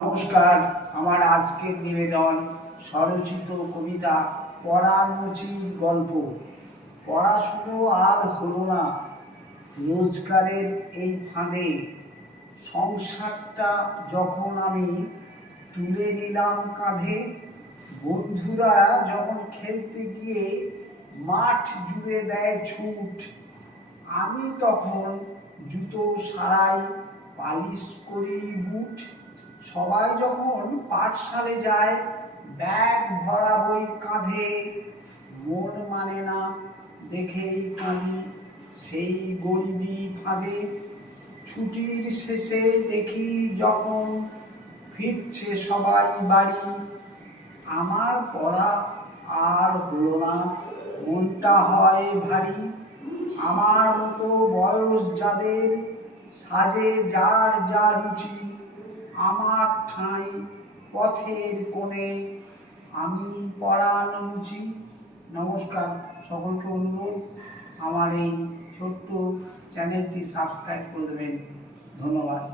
নমস্কার। আমার আজকের নিবেদন স্বরচিত কবিতা পরাণমুচির গল্প। পড়াশুনো আর হলো না, রোজগারের এই ফাঁদে সংসারটা যখন আমি তুলে নিলাম কাঁধে, বন্ধুরা যখন খেলতে গিয়ে মাঠ জুড়ে দেয় ছুট, আমি তখন জুতো সারাই, পালিশ করি বুট। সবাই যখন পাঠশালে যায়, ব্যাগ ভরা বই কাঁধে, মন মানে না দেখেই কাঁদি সেই গরিবি ফাঁদে। ছুটির শেষে দেখি যখন ফিরছে সবাই বাড়ি, আমার পড়া আর হলো না, মনটা হয় ভারী। আমার মতো বয়স যাদের, সাজে যার যা রুচি, আমার ঠাঁই পথের কোণে, আমি পরাণমুচি। নমস্কার, সকলকে অনুরোধ আমার এই ছোট্ট চ্যানেলটি সাবস্ক্রাইব করে দেবেন। ধন্যবাদ।